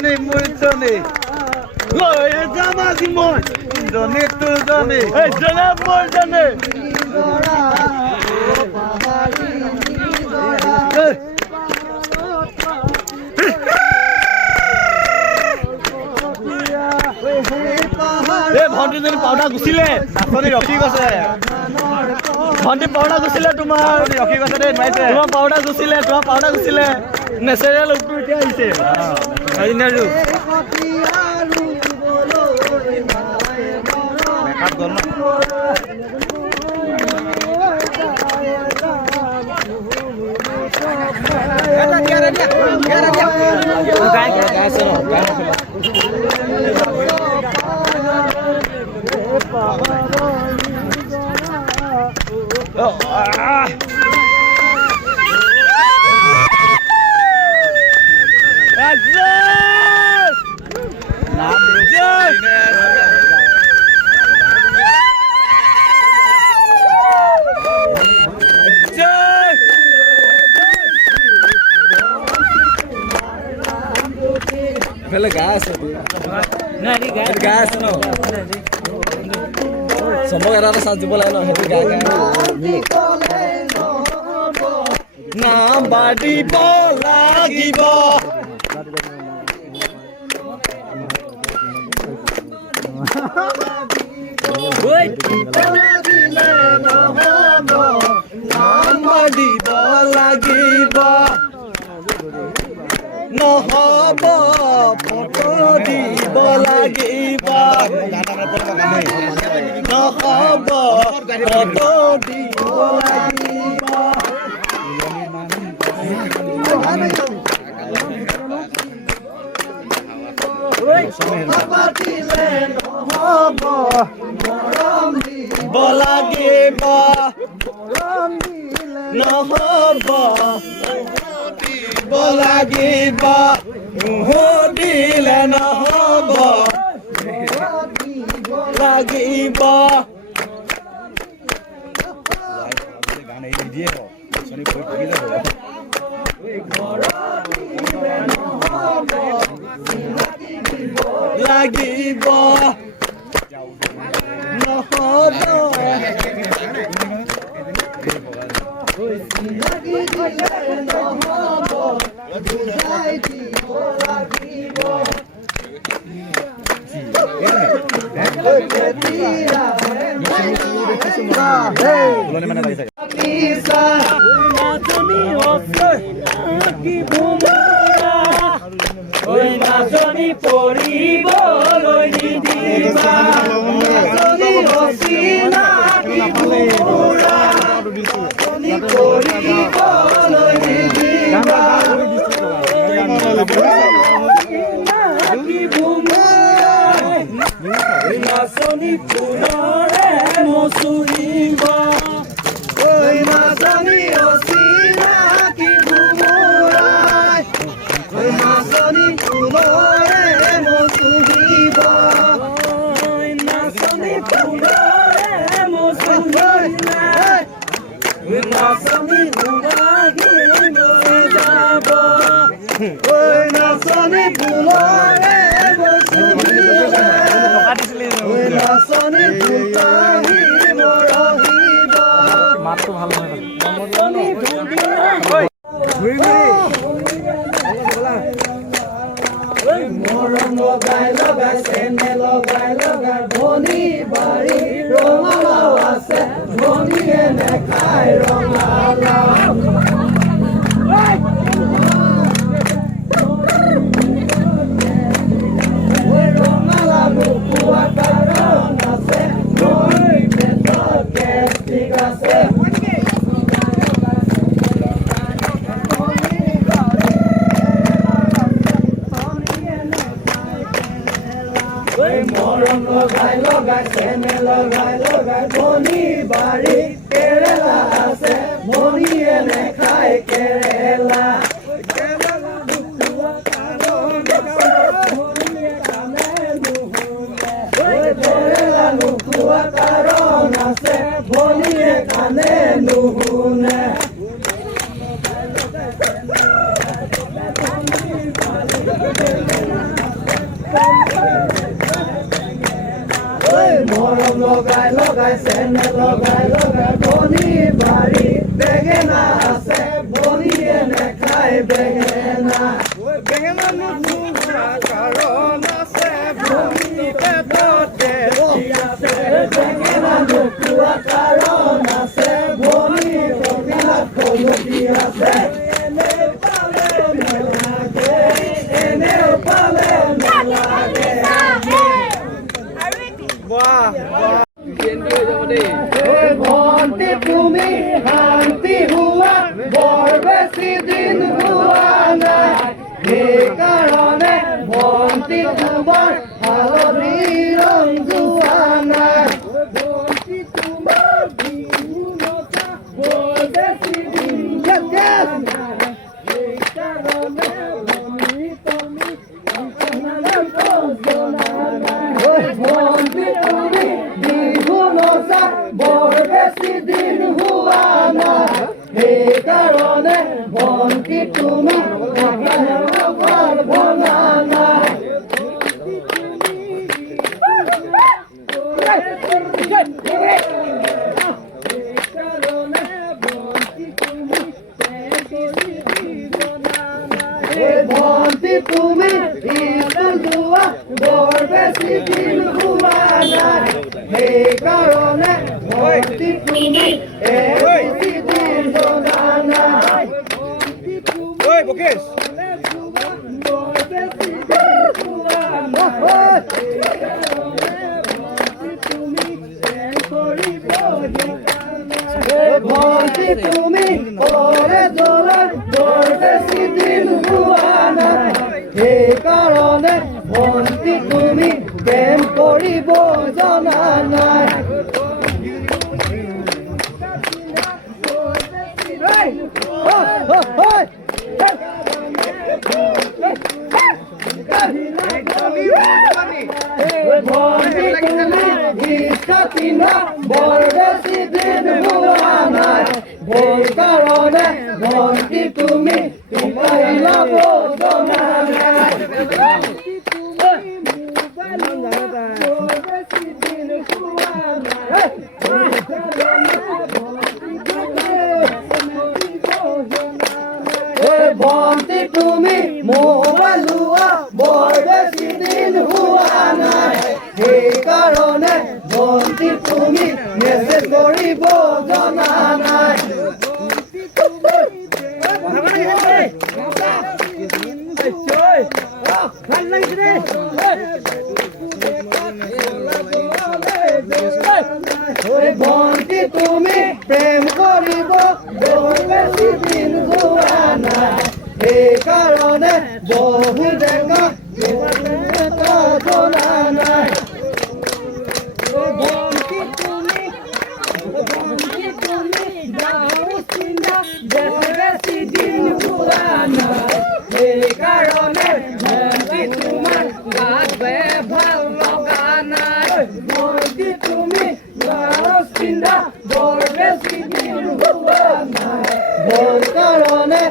Johnny, muy Johnny. Oi, Jamasi moi. Johnny tu Johnny. Hey, Johnny moi Johnny. ए भन्टी जनी पाउडा गुसिले नाचनी रखी गसे भन्टी पाउडा गुसिले তোমাৰ रखी गसे दे माइसे তোমাৰ पाउडा गुसिले नेचुरल লুকটো এতিয়া আইছে অৰিজিনাল মেকআপ গল না Pela gas. Não, ele gas não. Semua era rasa jual no, itu gas. Nambadi bola gibo. Nambadi bola gibo. নহব ফটো দিব লাগিব নহব ফটো দিব লাগিব পাতিলে নহব মৰম দিব লাগিব নহব লাগিব দিলে নহব লাগিব লাগিব নাচনি ফুলৰে মচুৰিব ঐ নাচনি অচিনাকি ভুমৰাই ঐ নাচনি ফুলৰে মচুৰিব ঐ নাচনি ফুলৰে মচুৰিলে ঐ নাচনি উৰাহি লৈ যাব ঐ নাচনি ফুলৰে মচুৰিলে নাচনি ফুলহি মৰহিব মাতটো ভাল নহয় নাচনি মৰম লগাই লগাই চেনে লগাই লগাই ধনী বাৰী ৰঙালাও আছে ধনীয়ে নেখায় ৰঙালাও মৰম লগাই লগাই চেনে লগাই লগাই ধনী বাৰী কেৰেলা আছে ধনীয়ে নেখায় কেৰেলা কেৰেলা নোখোৱা কাৰণ আছে ধনীয়ে কানে নুশুনে লগাই লগাই চেনে লগাই লগাই বনি বাৰী বেঙেনা আছে বনিয়ে নেখাই বেঙেনা বেঙেনা নোখোৱা কাৰণ আছে বনি পেটতে আছে বেঙেনা নোখোৱা কাৰণ আছে বনি পখিলাত কলটি আছে এনেও পালে নালাগে ভন্তি তুমি শান্তি হোৱা বৰ বেছি দিন হোৱা নাই সেইকাৰণে ভন্তি তোমাৰ হালধি ৰং যোৱা নাই ভন্তি তোমাৰ বিহু নচা বৰ বেছি দিন সেইকাৰণে ভন্তি তুমি ভন্তি তুমি বিহু নচা বৰ বেছি দিন হোৱা নাই সেইকাৰণে ভন্তি তুমি ভনা নাই ভন্তি তুমি স্কুল যোৱা বৰ বেছি দিন হোৱা নাই সেইকাৰণে ভন্তি তুমি বেছি দিন জনা নাই ভন্তি তুমি কলেজলৈ বৰ বেছি দিন হোৱা নাই সেইকাৰণে ভন্তি তুমি প্ৰেম কৰিব জনা নাই ভন্তি তুমি ইচ্ছা পিন্ধা বৰ বেছি দিন হোৱা নাই সেইকাৰণে ভন্তি তুমি ল'ব জনা নাই ভন্তি তুমি মোবাইল লোৱা বৰ বেছি দিন হোৱা নাই সেইকাৰণে ভন্তি তুমি মেছেজ কৰিব জনা নাই ভন্তি তুমি প্ৰেম কৰিব বৰ বেছি দিন হোৱা নাই সেইকাৰণে বহু ডেকা জনা নাই ভন্তি তুমি বৰ বেছি দিন হোৱা নাই সেইকাৰণে ভন্তি তোমাৰ গাত ভাল লগা নাই ভন্তি তুমি পিন্ধা বৰ বেছি দিন হোৱা নাই সেইকাৰণে